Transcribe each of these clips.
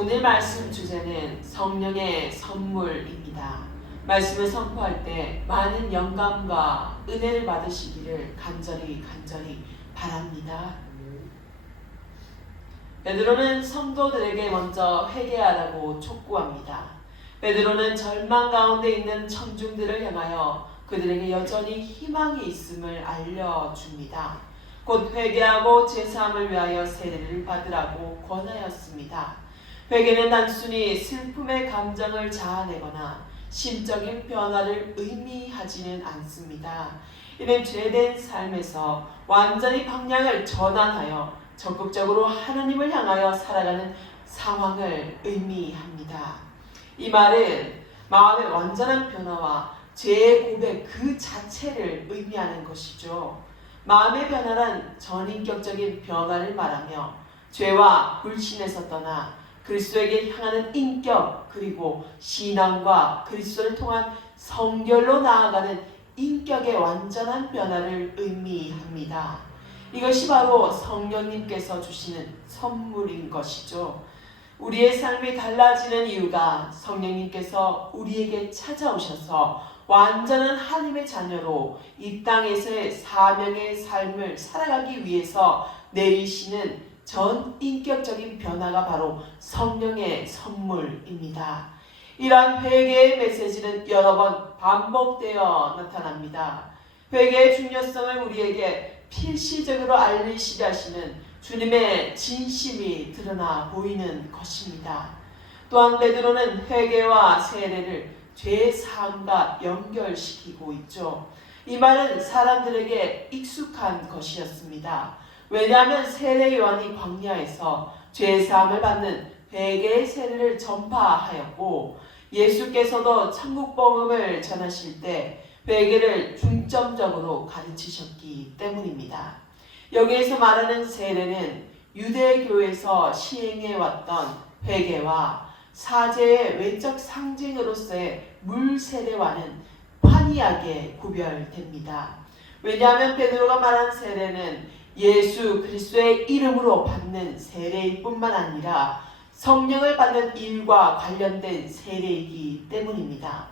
오늘 말씀 주제는 성령의 선물입니다. 말씀을 선포할 때 많은 영감과 은혜를 받으시기를 간절히 바랍니다. 베드로는 성도들에게 먼저 회개하라고 촉구합니다. 베드로는 절망 가운데 있는 청중들을 향하여 그들에게 여전히 희망이 있음을 알려줍니다. 곧 회개하고 제사함을 위하여 세례를 받으라고 권하였습니다. 회개는 단순히 슬픔의 감정을 자아내거나 심적인 변화를 의미하지는 않습니다. 이는 죄된 삶에서 완전히 방향을 전환하여 적극적으로 하나님을 향하여 살아가는 상황을 의미합니다. 이 말은 마음의 완전한 변화와 죄의 고백 그 자체를 의미하는 것이죠. 마음의 변화란 전인격적인 변화를 말하며 죄와 불신에서 떠나 그리스도에게 향하는 인격 그리고 신앙과 그리스도를 통한 성결로 나아가는 인격의 완전한 변화를 의미합니다. 이것이 바로 성령님께서 주시는 선물인 것이죠. 우리의 삶이 달라지는 이유가 성령님께서 우리에게 찾아오셔서 완전한 하나님의 자녀로 이 땅에서의 사명의 삶을 살아가기 위해서 내리시는 전인격적인 변화가 바로 성령의 선물입니다. 이러한 회개의 메시지는 여러 번 반복되어 나타납니다. 회개의 중요성을 우리에게 필시적으로 알리시려 하시는 주님의 진심이 드러나 보이는 것입니다. 또한 베드로는 회개와 세례를 죄 사함과 연결시키고 있죠. 이 말은 사람들에게 익숙한 것이었습니다. 왜냐하면 세례 요한이 광야에서 죄 사함을 받는 회개의 세례를 전파하였고 예수께서도 천국 복음을 전하실 때 회개를 중점적으로 가르치셨기 때문입니다. 여기에서 말하는 세례는 유대교에서 시행해왔던 회개와 사죄의 외적 상징으로서의 물 세례와는 판이하게 구별됩니다. 왜냐하면 베드로가 말한 세례는 예수 그리스도의 이름으로 받는 세례일 뿐만 아니라 성령을 받는 일과 관련된 세례이기 때문입니다.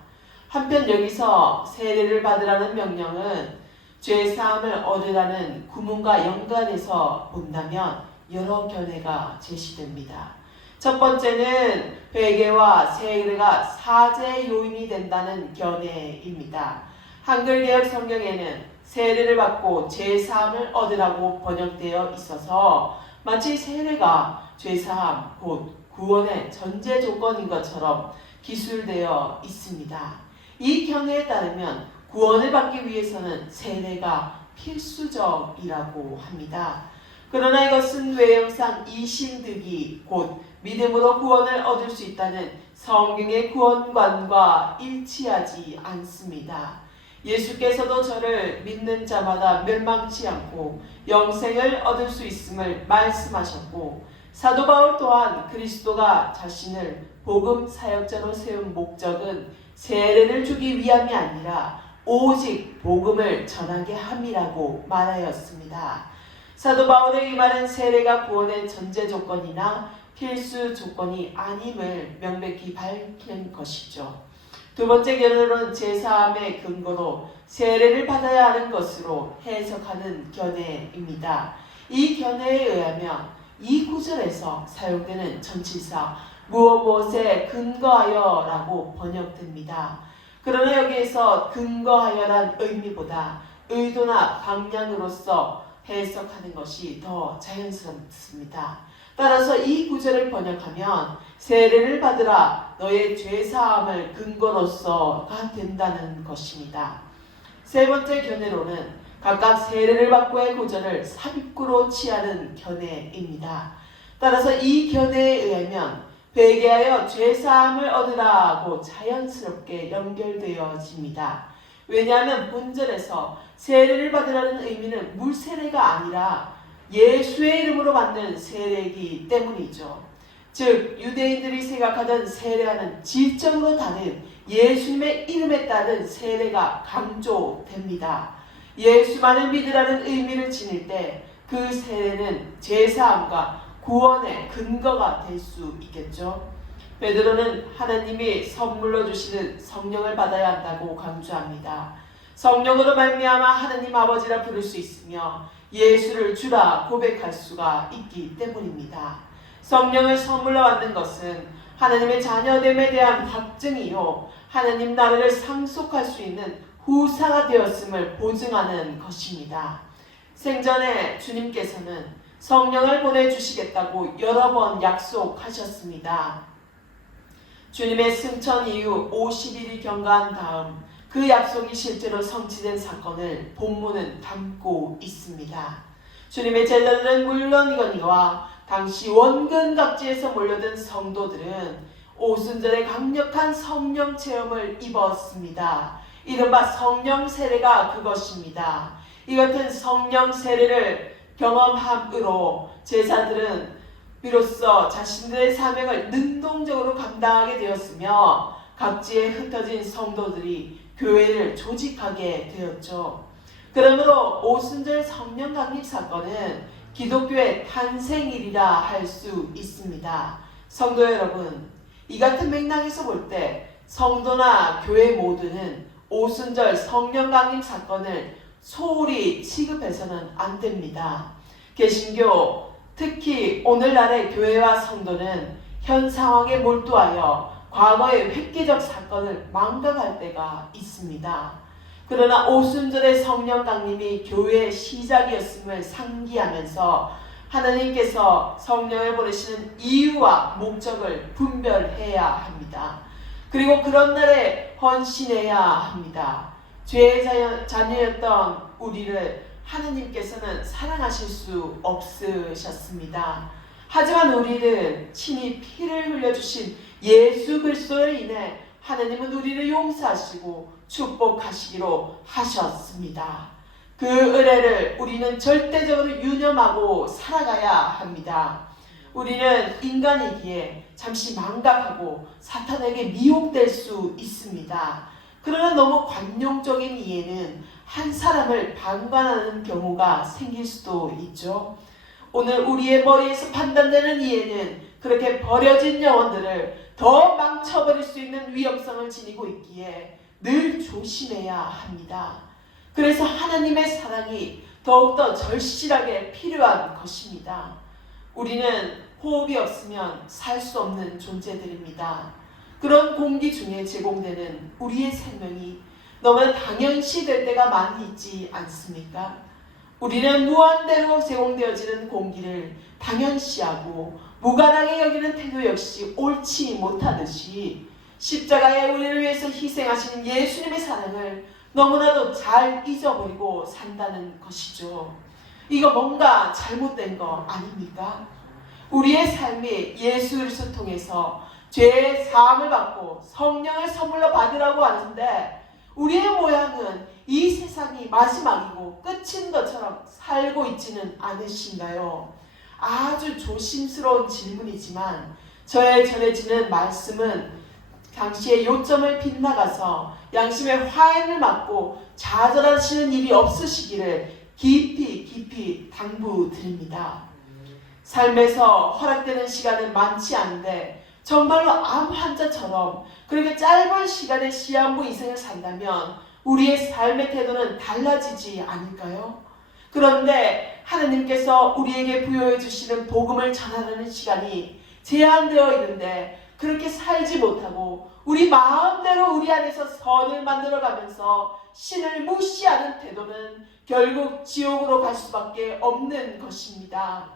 한편 여기서 세례를 받으라는 명령은 죄사함을 얻으라는 구문과 연관해서 본다면 여러 견해가 제시됩니다. 첫 번째는 회개와 세례가 사죄의 요인이 된다는 견해입니다. 한글개혁 성경에는 세례를 받고 죄사함을 얻으라고 번역되어 있어서 마치 세례가 죄사함 곧 구원의 전제 조건인 것처럼 기술되어 있습니다. 이 견해에 따르면 구원을 받기 위해서는 세례가 필수적이라고 합니다. 그러나 이것은 외형상 이신득이 곧 믿음으로 구원을 얻을 수 있다는 성경의 구원관과 일치하지 않습니다. 예수께서도 저를 믿는 자마다 멸망치 않고 영생을 얻을 수 있음을 말씀하셨고 사도 바울 또한 그리스도가 자신을 복음 사역자로 세운 목적은 세례를 주기 위함이 아니라 오직 복음을 전하게 함이라고 말하였습니다. 사도 바울의 이 말은 세례가 구원의 전제 조건이나 필수 조건이 아님을 명백히 밝힌 것이죠. 두 번째 견해로는 제사함의 근거로 세례를 받아야 하는 것으로 해석하는 견해입니다. 이 견해에 의하면 이 구절에서 사용되는 전치사 무엇에 근거하여 라고 번역됩니다. 그러나 여기에서 근거하여란 의미보다 의도나 방향으로서 해석하는 것이 더 자연스럽습니다. 따라서 이 구절을 번역하면 세례를 받으라 너의 죄사함을 근거로서가 된다는 것입니다. 세 번째 견해로는 각각 세례를 받고의 구절을 삽입구로 취하는 견해입니다. 따라서 이 견해에 의하면 회개하여 죄사함을 얻으라고 자연스럽게 연결되어집니다. 왜냐하면 본절에서 세례를 받으라는 의미는 물세례가 아니라 예수의 이름으로 받는 세례이기 때문이죠. 즉 유대인들이 생각하던 세례와는 질적으로 다른 예수님의 이름에 따른 세례가 강조됩니다. 예수만을 믿으라는 의미를 지닐 때 그 세례는 제사함과 구원의 근거가 될 수 있겠죠. 베드로는 하나님이 선물로 주시는 성령을 받아야 한다고 강조합니다. 성령으로 말미암아 하나님 아버지라 부를 수 있으며 예수를 주라 고백할 수가 있기 때문입니다. 성령을 선물로 받는 것은 하나님의 자녀됨에 대한 확증이요, 하나님 나라를 상속할 수 있는 후사가 되었음을 보증하는 것입니다. 생전에 주님께서는 성령을 보내주시겠다고 여러 번 약속하셨습니다. 주님의 승천 이후 50일이 경과한 다음 그 약속이 실제로 성취된 사건을 본문은 담고 있습니다. 주님의 제자들은 물론이거니와 당시 원근 각지에서 몰려든 성도들은 오순절에 강력한 성령 체험을 입었습니다. 이른바 성령 세례가 그것입니다. 이 같은 성령 세례를 경험함으로 제자들은 비로소 자신들의 사명을 능동적으로 감당하게 되었으며 각지에 흩어진 성도들이 교회를 조직하게 되었죠. 그러므로 오순절 성령 강림 사건은 기독교의 탄생일이라 할 수 있습니다. 성도 여러분, 이 같은 맥락에서 볼 때 성도나 교회 모두는 오순절 성령 강림 사건을 소홀히 취급해서는 안 됩니다. 개신교, 특히 오늘날의 교회와 성도는 현 상황에 몰두하여 과거의 획기적 사건을 망각할 때가 있습니다. 그러나 오순절의 성령 강림이 교회의 시작이었음을 상기하면서 하나님께서 성령을 보내시는 이유와 목적을 분별해야 합니다. 그리고 그런 날에 헌신해야 합니다. 죄의 자녀였던 우리를 하나님께서는 사랑하실 수 없으셨습니다. 하지만 우리를 친히 피를 흘려주신 예수 그리스도로 인해 하나님은 우리를 용서하시고 축복하시기로 하셨습니다. 그 은혜를 우리는 절대적으로 유념하고 살아가야 합니다. 우리는 인간이기에 잠시 망각하고 사탄에게 미혹될 수 있습니다. 그러나 너무 관용적인 이해는 한 사람을 방관하는 경우가 생길 수도 있죠. 오늘 우리의 머리에서 판단되는 이해는 그렇게 버려진 영혼들을 더 망쳐버릴 수 있는 위험성을 지니고 있기에 늘 조심해야 합니다. 그래서 하나님의 사랑이 더욱더 절실하게 필요한 것입니다. 우리는 호흡이 없으면 살 수 없는 존재들입니다. 그런 공기 중에 제공되는 우리의 생명이 너무나 당연시 될 때가 많이 있지 않습니까? 우리는 무한대로 제공되어지는 공기를 당연시하고 무관하게 여기는 태도 역시 옳지 못하듯이 십자가에 우리를 위해서 희생하시는 예수님의 사랑을 너무나도 잘 잊어버리고 산다는 것이죠. 이거 뭔가 잘못된 거 아닙니까? 우리의 삶이 예수 그리스도를 통해서 죄의 사함을 받고 성령을 선물로 받으라고 하는데 우리의 모양은 이 세상이 마지막이고 끝인 것처럼 살고 있지는 않으신가요? 아주 조심스러운 질문이지만 저의 전해지는 말씀은 당시의 요점을 빗나가서 양심의 화인을 맞고 좌절하시는 일이 없으시기를 깊이 당부드립니다. 삶에서 허락되는 시간은 많지 않은데 정말로 암 환자처럼 그렇게 짧은 시간에 시한부 인생을 산다면 우리의 삶의 태도는 달라지지 않을까요? 그런데 하나님께서 우리에게 부여해 주시는 복음을 전하는 시간이 제한되어 있는데 그렇게 살지 못하고 우리 마음대로 우리 안에서 선을 만들어가면서 신을 무시하는 태도는 결국 지옥으로 갈 수밖에 없는 것입니다.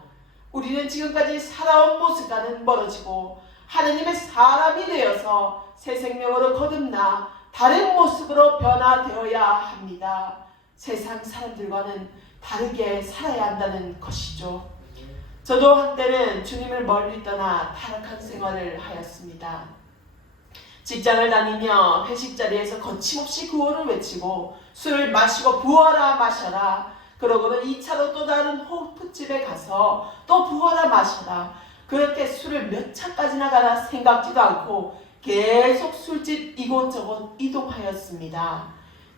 우리는 지금까지 살아온 모습과는 멀어지고 하나님의 사람이 되어서 새 생명으로 거듭나 다른 모습으로 변화되어야 합니다. 세상 사람들과는 다르게 살아야 한다는 것이죠. 저도 한때는 주님을 멀리 떠나 타락한 생활을 하였습니다. 직장을 다니며 회식 자리에서 거침없이 구호를 외치고 술을 마시고 부어라 마셔라, 그러고는 2차로 또 다른 호프집에 가서 또 부어라 마셔라, 그렇게 술을 몇 차까지나 가나 생각지도 않고 계속 술집 이곳저곳 이동하였습니다.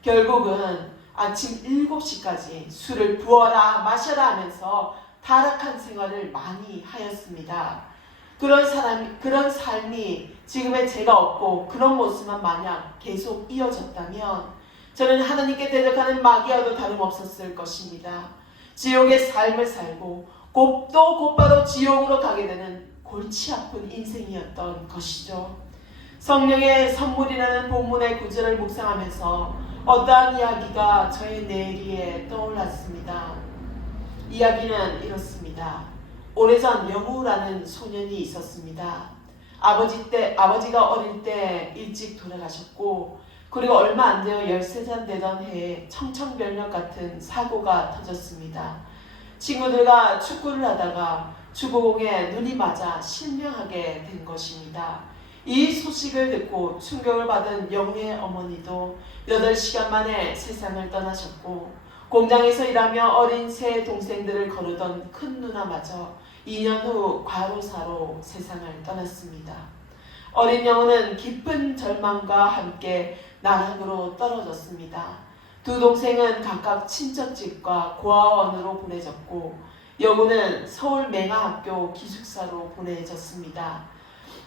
결국은 아침 7시까지 술을 부어라 마셔라 하면서 타락한 생활을 많이 하였습니다. 그런 삶이 지금의 제가 없고 그런 모습만 마냥 계속 이어졌다면 저는 하나님께 대적하는 마귀와도 다름없었을 것입니다. 지옥의 삶을 살고 곧바로 지옥으로 가게 되는 골치 아픈 인생이었던 것이죠. 성령의 선물이라는 본문의 구절을 묵상하면서 어떠한 이야기가 저의 뇌리에 떠올랐습니다. 이야기는 이렇습니다. 오래전 여우라는 소년이 있었습니다. 아버지가 어릴 때 일찍 돌아가셨고, 그리고 얼마 안 되어 13살 되던 해에 청천벽력 같은 사고가 터졌습니다. 친구들과 축구를 하다가 축구공에 눈이 맞아 실명하게 된 것입니다. 이 소식을 듣고 충격을 받은 영우의 어머니도 8시간 만에 세상을 떠나셨고, 공장에서 일하며 어린 세 동생들을 거르던 큰 누나마저 2년 후 과로사로 세상을 떠났습니다. 어린 영우는 깊은 절망과 함께 나락으로 떨어졌습니다. 두 동생은 각각 친척집과 고아원으로 보내졌고, 영우는 서울 맹아학교 기숙사로 보내졌습니다.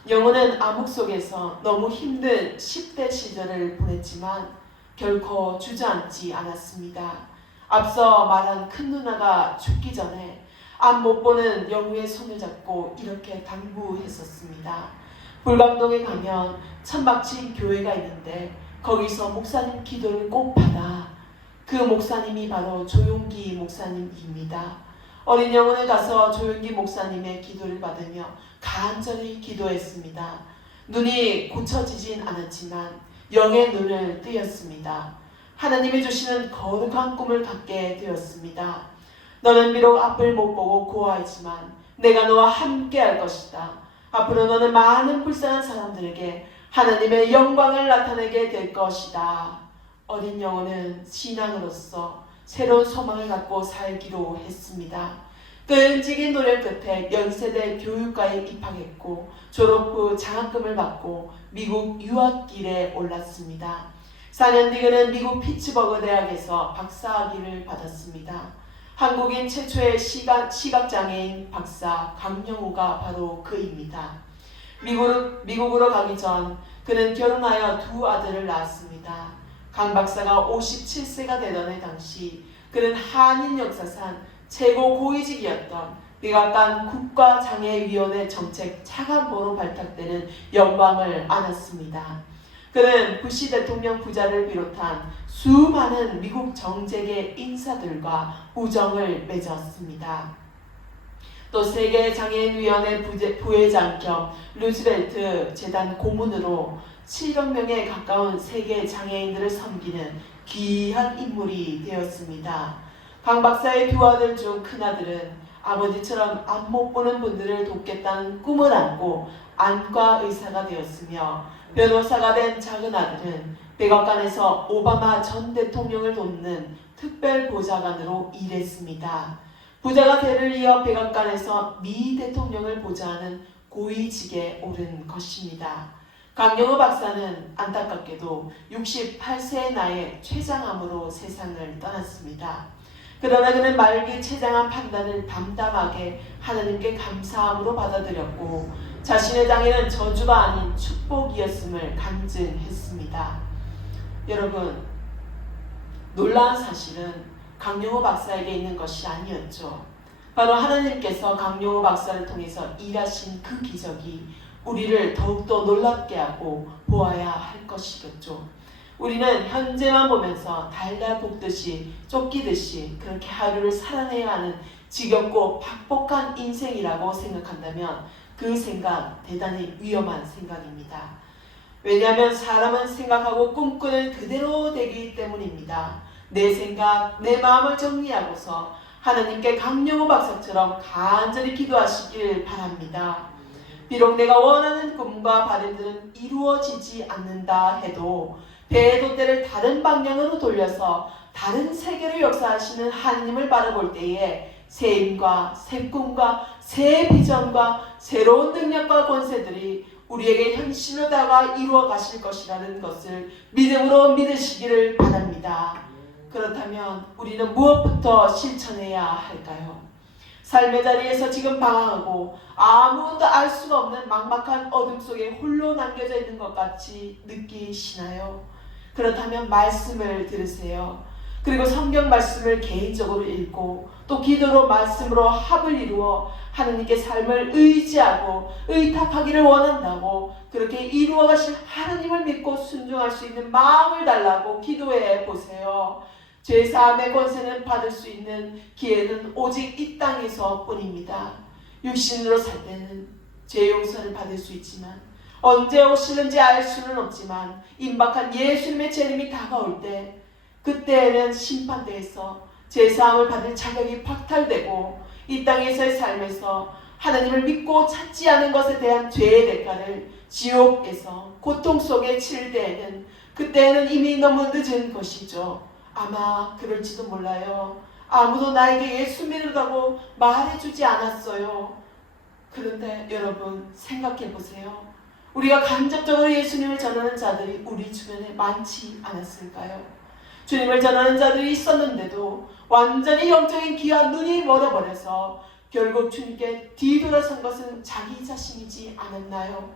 영우는 암흑 속에서 너무 힘든 10대 시절을 보냈지만 결코 주저앉지 않았습니다. 앞서 말한 큰 누나가 죽기 전에 앞 못 보는 영우의 손을 잡고 이렇게 당부했었습니다. 불광동에 가면 천막친 교회가 있는데 거기서 목사님 기도를 꼭 받아. 그 목사님이 바로 조용기 목사님입니다. 어린 영혼에 가서 조용기 목사님의 기도를 받으며 간절히 기도했습니다. 눈이 고쳐지진 않았지만 영의 눈을 뜨였습니다. 하나님이 주시는 거룩한 꿈을 갖게 되었습니다. 너는 비록 앞을 못 보고 고아이지만 내가 너와 함께 할 것이다. 앞으로 너는 많은 불쌍한 사람들에게 하나님의 영광을 나타내게 될 것이다. 어린 영혼은 신앙으로서 새로운 소망을 갖고 살기로 했습니다. 끈질긴 노력 끝에 연세대 교육과에 입학했고 졸업 후 장학금을 받고 미국 유학길에 올랐습니다. 4년 뒤 그는 미국 피츠버그 대학에서 박사학위를 받았습니다. 한국인 최초의 시각장애인 박사 강영우가 바로 그입니다. 미국으로 가기 전 그는 결혼하여 두 아들을 낳았습니다. 강 박사가 57세가 되던 해 당시 그는 한인 역사상 최고 고위직이었던 백악관 국가장애위원회 정책 차관보로 발탁되는 영광을 안았습니다. 그는 부시 대통령 부자를 비롯한 수많은 미국 정재계 인사들과 우정을 맺었습니다. 또 세계장애인위원회 부회장 겸 루즈벨트 재단 고문으로 7억 명에 가까운 세계 장애인들을 섬기는 귀한 인물이 되었습니다. 강 박사의 두 아들 중 큰아들은 아버지처럼 앞 못 보는 분들을 돕겠다는 꿈을 안고 안과 의사가 되었으며, 변호사가 된 작은 아들은 백악관에서 오바마 전 대통령을 돕는 특별보좌관으로 일했습니다. 부자가 대를 이어 백악관에서 미 대통령을 보좌하는 고위직에 오른 것입니다. 강영우 박사는 안타깝게도 68세의 나이에 췌장암으로 세상을 떠났습니다. 그러나 그는 말기 췌장암 판단을 담담하게 하나님께 감사함으로 받아들였고 자신의 장애는 저주가 아닌 축복이었음을 간증했습니다. 여러분, 놀라운 사실은 강영우 박사에게 있는 것이 아니었죠. 바로 하나님께서 강영우 박사를 통해서 일하신 그 기적이 우리를 더욱더 놀랍게 하고 보아야 할 것이겠죠. 우리는 현재만 보면서 달달 볶듯이 쫓기듯이 그렇게 하루를 살아내야 하는 지겹고 박복한 인생이라고 생각한다면 그 생각 대단히 위험한 생각입니다. 왜냐하면 사람은 생각하고 꿈꾸는 그대로 되기 때문입니다. 내 생각, 내 마음을 정리하고서 하나님께 강영우 박사처럼 간절히 기도하시길 바랍니다. 비록 내가 원하는 꿈과 바램들은 이루어지지 않는다 해도 배의 돛대를 다른 방향으로 돌려서 다른 세계를 역사하시는 하나님을 바라볼 때에 새 힘과 새 꿈과 새 비전과 새로운 능력과 권세들이 우리에게 현실로 다가 이루어 가실 것이라는 것을 믿음으로 믿으시기를 바랍니다. 그렇다면 우리는 무엇부터 실천해야 할까요? 삶의 자리에서 지금 방황하고 아무도 알 수가 없는 막막한 어둠 속에 홀로 남겨져 있는 것 같이 느끼시나요? 그렇다면 말씀을 들으세요. 그리고 성경 말씀을 개인적으로 읽고 또 기도로 말씀으로 합을 이루어 하나님께 삶을 의지하고 의탁하기를 원한다고 그렇게 이루어 가실 하나님을 믿고 순종할 수 있는 마음을 달라고 기도해 보세요. 죄사함의 권세는 받을 수 있는 기회는 오직 이 땅에서 뿐입니다. 육신으로 살 때는 죄 용서를 받을 수 있지만 언제 오시는지 알 수는 없지만 임박한 예수님의 재림이 다가올 때 그때에는 심판대에서 죄사함을 받을 자격이 박탈되고 이 땅에서의 삶에서 하나님을 믿고 찾지 않은 것에 대한 죄의 대가를 지옥에서 고통 속에 치를 때에는 그때는 이미 너무 늦은 것이죠. 아마 그럴지도 몰라요. 아무도 나에게 예수 믿으라고 말해주지 않았어요. 그런데 여러분 생각해 보세요. 우리가 간접적으로 예수님을 전하는 자들이 우리 주변에 많지 않았을까요? 주님을 전하는 자들이 있었는데도 완전히 영적인 귀와 눈이 멀어버려서 결국 주님께 뒤돌아선 것은 자기 자신이지 않았나요?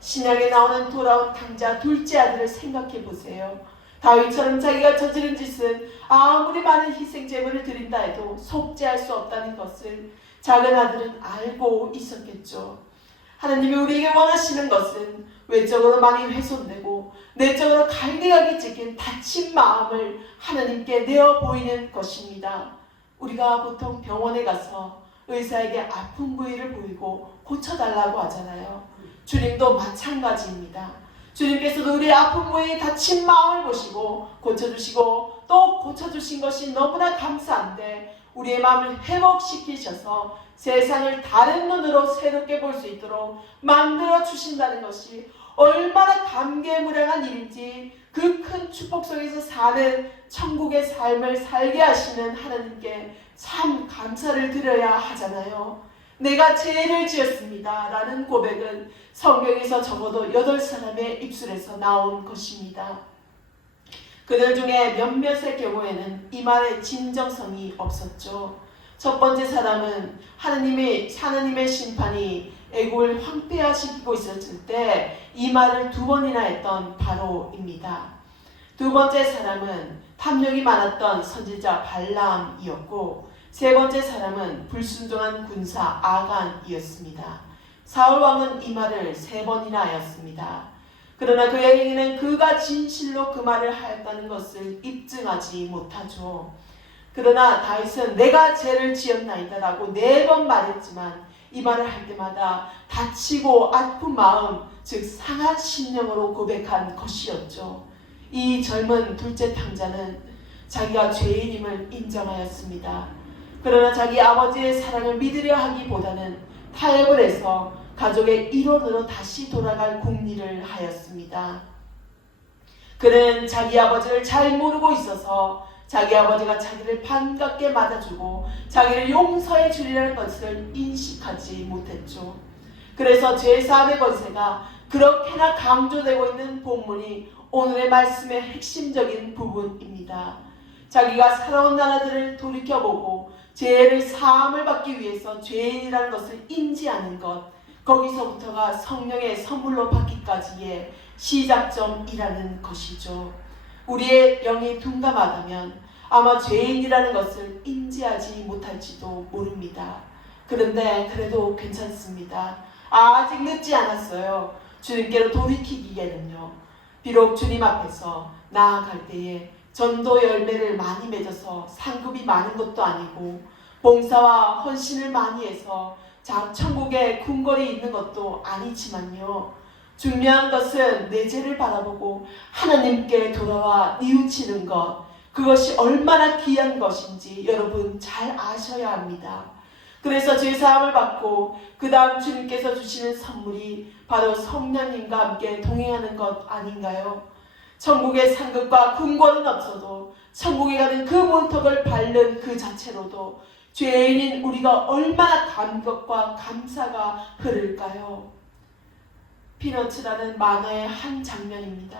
신약에 나오는 돌아온 탕자 둘째 아들을 생각해 보세요. 다윗처럼 자기가 저지른 짓은 아무리 많은 희생 제물을 드린다 해도 속죄할 수 없다는 것을 작은 아들은 알고 있었겠죠. 하나님이 우리에게 원하시는 것은 외적으로 많이 훼손되고 내적으로 갈대하게 찢긴 다친 마음을 하나님께 내어 보이는 것입니다. 우리가 보통 병원에 가서 의사에게 아픈 부위를 보이고 고쳐달라고 하잖아요. 주님도 마찬가지입니다. 주님께서도 우리의 아픈 부위에 다친 마음을 보시고 고쳐주시고 또 고쳐주신 것이 너무나 감사한데 우리의 마음을 회복시키셔서 세상을 다른 눈으로 새롭게 볼 수 있도록 만들어 주신다는 것이 얼마나 감개무량한 일인지 그 큰 축복 속에서 사는 천국의 삶을 살게 하시는 하나님께 참 감사를 드려야 하잖아요. 내가 죄를 지었습니다 라는 고백은 성경에서 적어도 8사람의 입술에서 나온 것입니다. 그들 중에 몇몇의 경우에는 이 말에 진정성이 없었죠. 첫 번째 사람은 하나님의 심판이 애국을 황폐화시키고 있었을 때 이 말을 2번이나 했던 바로입니다. 두 번째 사람은 탐욕이 많았던 선지자 발람이었고 세 번째 사람은 불순종한 군사 아간이었습니다. 사울 왕은 이 말을 3번이나 하였습니다. 그러나 그의 행위는 그가 진실로 그 말을 하였다는 것을 입증하지 못하죠. 그러나 다윗은 내가 죄를 지었나이다 라고 4번 말했지만 이 말을 할 때마다 다치고 아픈 마음, 즉 상한 심령으로 고백한 것이었죠. 이 젊은 둘째 탕자는 자기가 죄인임을 인정하였습니다. 그러나 자기 아버지의 사랑을 믿으려 하기보다는 타협을 해서 가족의 일원으로 다시 돌아갈 궁리를 하였습니다. 그는 자기 아버지를 잘 모르고 있어서 자기 아버지가 자기를 반갑게 맞아주고 자기를 용서해 주리라는 것을 인식하지 못했죠. 그래서 죄사함의 권세가 그렇게나 강조되고 있는 본문이 오늘의 말씀의 핵심적인 부분입니다. 자기가 살아온 나라들을 돌이켜보고 죄를 사함을 받기 위해서 죄인이라는 것을 인지하는 것, 거기서부터가 성령의 선물로 받기까지의 시작점이라는 것이죠. 우리의 영이 둔감하다면 아마 죄인이라는 것을 인지하지 못할지도 모릅니다. 그런데 그래도 괜찮습니다. 아직 늦지 않았어요. 주님께로 돌이키기에는요. 비록 주님 앞에서 나아갈 때에 전도 열매를 많이 맺어서 상급이 많은 것도 아니고 봉사와 헌신을 많이 해서 천국에 궁궐이 있는 것도 아니지만요. 중요한 것은 내 죄를 바라보고 하나님께 돌아와 뉘우치는 것, 그것이 얼마나 귀한 것인지 여러분 잘 아셔야 합니다. 그래서 죄사함을 받고 그 다음 주님께서 주시는 선물이 바로 성령님과 함께 동행하는 것 아닌가요? 천국의 상급과 궁궐은 없어도 천국에 가는 그 문턱을 밟는 그 자체로도 죄인인 우리가 얼마나 감격과 감사가 흐를까요? 피너츠라는 만화의 한 장면입니다.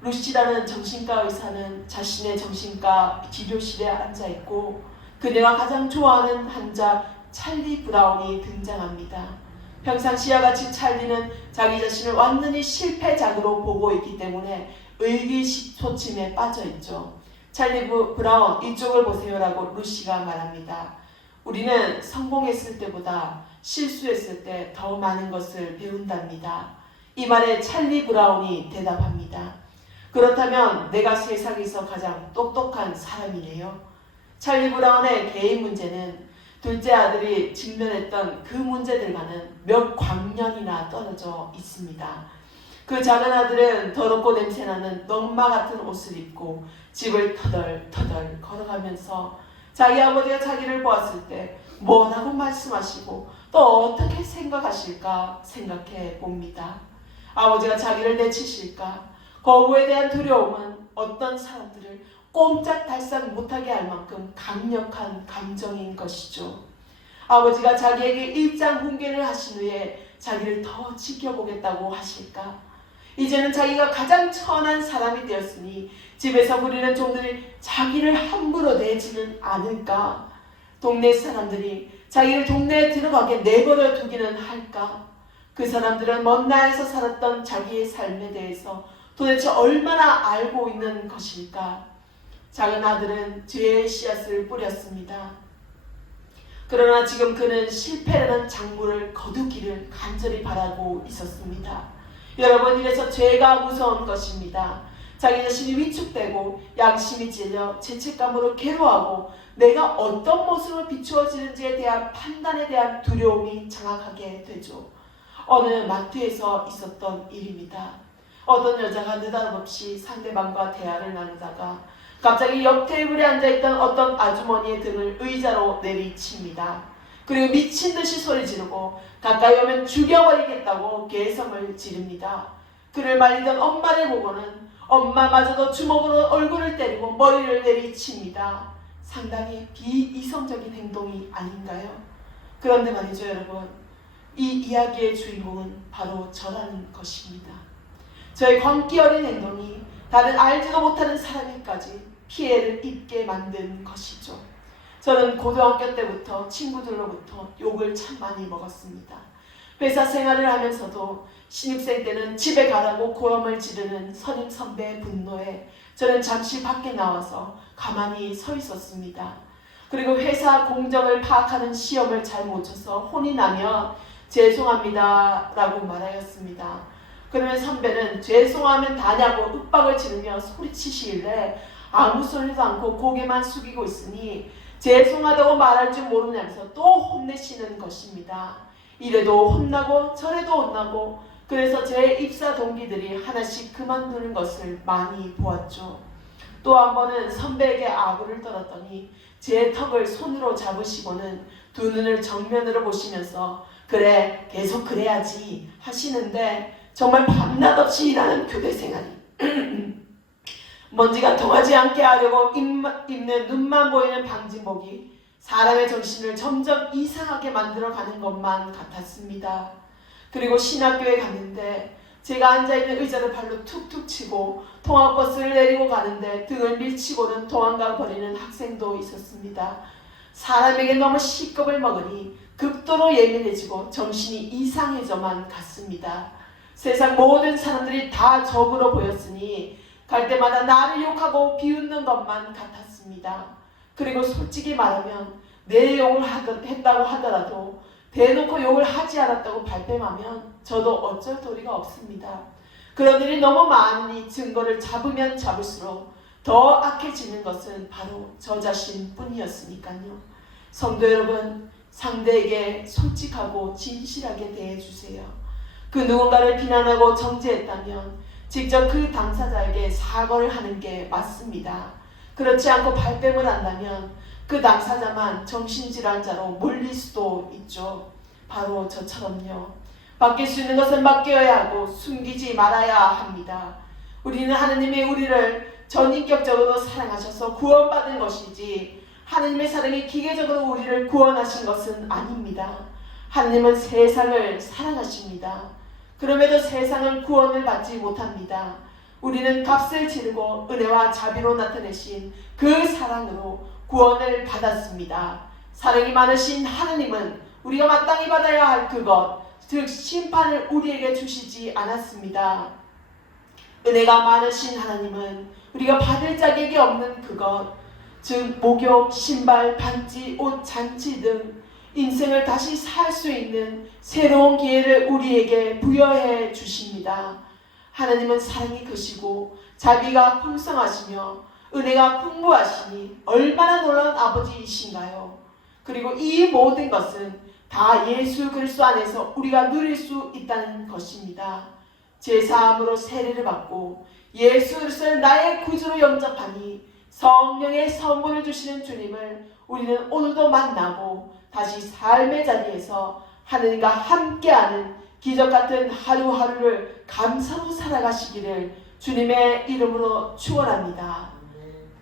루시라는 정신과 의사는 자신의 정신과 치료실에 앉아있고 그녀가 가장 좋아하는 환자 찰리 브라운이 등장합니다. 평상시와 같이 찰리는 자기 자신을 완전히 실패작으로 보고 있기 때문에 의기소침에 빠져 있죠. 찰리 브라운, 이쪽을 보세요라고 루시가 말합니다. 우리는 성공했을 때보다 실수했을 때 더 많은 것을 배운답니다. 이 말에 찰리 브라운이 대답합니다. 그렇다면 내가 세상에서 가장 똑똑한 사람이네요. 찰리 브라운의 개인 문제는 둘째 아들이 직면했던 그 문제들과는 몇 광년이나 떨어져 있습니다. 그 작은 아들은 더럽고 냄새나는 넝마 같은 옷을 입고 집을 터덜터덜 걸어가면서 자기 아버지가 자기를 보았을 때 뭐라고 말씀하시고 또 어떻게 생각하실까 생각해 봅니다. 아버지가 자기를 내치실까? 거부에 대한 두려움은 어떤 사람들을 꼼짝달싹 못하게 할 만큼 강력한 감정인 것이죠. 아버지가 자기에게 일장훈계를 하신 후에 자기를 더 지켜보겠다고 하실까? 이제는 자기가 가장 천한 사람이 되었으니 집에서 부리는 종들이 자기를 함부로 내지는 않을까? 동네 사람들이 자기를 동네에 들어가게 내버려 두기는 할까? 그 사람들은 먼 나라에서 살았던 자기의 삶에 대해서 도대체 얼마나 알고 있는 것일까? 작은 아들은 죄의 씨앗을 뿌렸습니다. 그러나 지금 그는 실패라는 작물을 거두기를 간절히 바라고 있었습니다. 여러분, 이래서 죄가 무서운 것입니다. 자기 자신이 위축되고 양심이 찔려 죄책감으로 괴로워하고 내가 어떤 모습으로 비추어지는지에 대한 판단에 대한 두려움이 장악하게 되죠. 어느 마트에서 있었던 일입니다. 어떤 여자가 느닷없이 상대방과 대화를 나누다가 갑자기 옆 테이블에 앉아있던 어떤 아주머니의 등을 의자로 내리칩니다. 그리고 미친 듯이 소리 지르고 가까이 오면 죽여버리겠다고 개성을 지릅니다. 그를 말리던 엄마를 보고는 엄마마저도 주먹으로 얼굴을 때리고 머리를 내리칩니다. 상당히 비이성적인 행동이 아닌가요? 그런데 말이죠, 여러분. 이 이야기의 주인공은 바로 저라는 것입니다. 저의 광기 어린 행동이 다른 알지도 못하는 사람에게까지 피해를 입게 만든 것이죠. 저는 고등학교 때부터 친구들로부터 욕을 참 많이 먹었습니다. 회사 생활을 하면서도 신입생 때는 집에 가라고 고함을 지르는 선임 선배의 분노에 저는 잠시 밖에 나와서 가만히 서 있었습니다. 그리고 회사 공정을 파악하는 시험을 잘 못 쳐서 혼이 나면 죄송합니다 라고 말하였습니다. 그러면 선배는 죄송하면 다냐고 윽박을 지르며 소리치시길래 아무 소리도 않고 고개만 숙이고 있으니 죄송하다고 말할 줄 모르냐면서 또 혼내시는 것입니다. 이래도 혼나고 저래도 혼나고 그래서 제 입사 동기들이 하나씩 그만두는 것을 많이 보았죠. 또 한 번은 선배에게 아부를 떨었더니 제 턱을 손으로 잡으시고는 두 눈을 정면으로 보시면서 그래 계속 그래야지 하시는데 정말 밤낮 없이 일하는 교대 생활이 먼지가 통하지 않게 하려고 입는 눈만 보이는 방진복이 사람의 정신을 점점 이상하게 만들어가는 것만 같았습니다. 그리고 신학교에 갔는데 제가 앉아있는 의자를 발로 툭툭 치고 통학버스를 내리고 가는데 등을 밀치고는 도망가 버리는 학생도 있었습니다. 사람에게 너무 C급을 먹으니 극도로 예민해지고 정신이 이상해져만 갔습니다. 세상 모든 사람들이 다 적으로 보였으니 갈 때마다 나를 욕하고 비웃는 것만 같았습니다. 그리고 솔직히 말하면 내 욕을 했다고 하더라도 대놓고 욕을 하지 않았다고 발뺌하면 저도 어쩔 도리가 없습니다. 그런 일이 너무 많으니 증거를 잡으면 잡을수록 더 악해지는 것은 바로 저 자신뿐이었으니까요. 성도 여러분, 상대에게 솔직하고 진실하게 대해주세요. 그 누군가를 비난하고 정죄했다면 직접 그 당사자에게 사과를 하는 게 맞습니다. 그렇지 않고 발뺌을 한다면 그 당사자만 정신질환자로 몰릴 수도 있죠. 바로 저처럼요. 맡길 수 있는 것은 맡겨야 하고 숨기지 말아야 합니다. 우리는 하느님이 우리를 전인격적으로 사랑하셔서 구원받은 것이지 하느님의 사랑이 기계적으로 우리를 구원하신 것은 아닙니다. 하느님은 세상을 사랑하십니다. 그럼에도 세상은 구원을 받지 못합니다. 우리는 값을 치르고 은혜와 자비로 나타내신 그 사랑으로 구원을 받았습니다. 사랑이 많으신 하느님은 우리가 마땅히 받아야 할 그것, 즉 심판을 우리에게 주시지 않았습니다. 은혜가 많으신 하나님은 우리가 받을 자격이 없는 그것, 즉 목욕, 신발, 반지, 옷, 잔치 등 인생을 다시 살 수 있는 새로운 기회를 우리에게 부여해 주십니다. 하나님은 사랑이 크시고 자비가 풍성하시며 은혜가 풍부하시니 얼마나 놀라운 아버지이신가요? 그리고 이 모든 것은 다 예수 그리스도 안에서 우리가 누릴 수 있다는 것입니다. 제사함으로 세례를 받고 예수 그리스도를 나의 구주로 영접하니 성령의 선물을 주시는 주님을 우리는 오늘도 만나고 다시 삶의 자리에서 하느님과 함께하는 기적같은 하루하루를 감사로 살아가시기를 주님의 이름으로 축원합니다.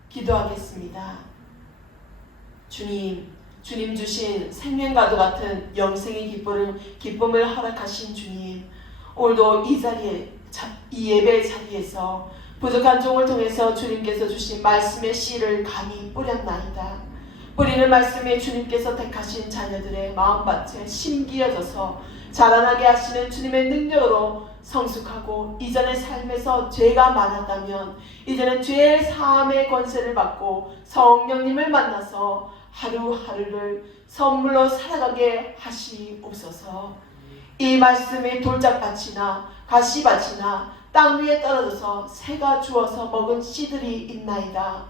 기도하겠습니다. 주님 주신 생명과도 같은 영생의 기쁨을 허락하신 주님, 오늘도 이 자리에, 이 예배 자리에서 부족한 종을 통해서 주님께서 주신 말씀의 씨를 감히 뿌렸나이다. 뿌리는 말씀에 주님께서 택하신 자녀들의 마음밭에 심기어져서 자라나게 하시는 주님의 능력으로 성숙하고 이전의 삶에서 죄가 많았다면 이제는 죄의 사함의 권세를 받고 성령님을 만나서 하루하루를 선물로 살아가게 하시옵소서. 이 말씀이 돌짝밭이나 가시밭이나 땅 위에 떨어져서 새가 주워서 먹은 씨들이 있나이다.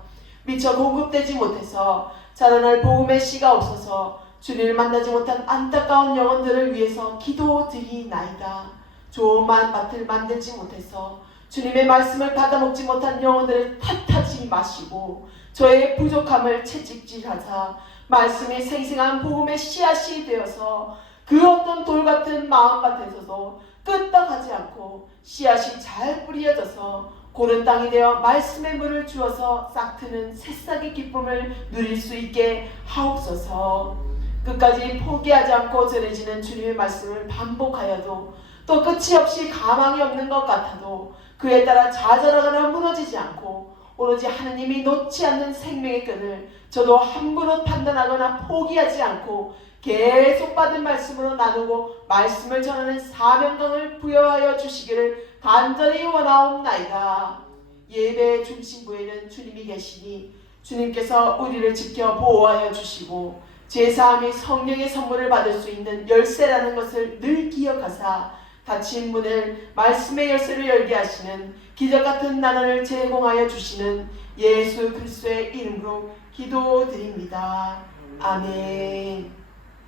미처 공급되지 못해서 자라날 복음의 씨가 없어서 주님을 만나지 못한 안타까운 영혼들을 위해서 기도드리나이다. 좋은 밭을 만들지 못해서 주님의 말씀을 받아먹지 못한 영혼들을 탓하지 마시고 저의 부족함을 채찍질하자 말씀이 생생한 복음의 씨앗이 되어서 그 어떤 돌같은 마음밭에서도 끄떡하지 않고 씨앗이 잘 뿌려져서 고른 땅이 되어 말씀의 물을 주어서 싹트는 새싹의 기쁨을 누릴 수 있게 하옵소서. 끝까지 포기하지 않고 전해지는 주님의 말씀을 반복하여도 또 끝이 없이 가망이 없는 것 같아도 그에 따라 좌절하거나 무너지지 않고 오로지 하느님이 놓지 않는 생명의 끈을 저도 함부로 판단하거나 포기하지 않고 계속 받은 말씀으로 나누고 말씀을 전하는 사명감을 부여하여 주시기를 간절히 원하옵나이다. 예배의 중심부에는 주님이 계시니 주님께서 우리를 지켜 보호하여 주시고 제사함이 성령의 선물을 받을 수 있는 열쇠라는 것을 늘 기억하사 닫힌 문을 말씀의 열쇠를 열게 하시는 기적같은 나날을 제공하여 주시는 예수 그리스도의 이름으로 기도드립니다. 아멘.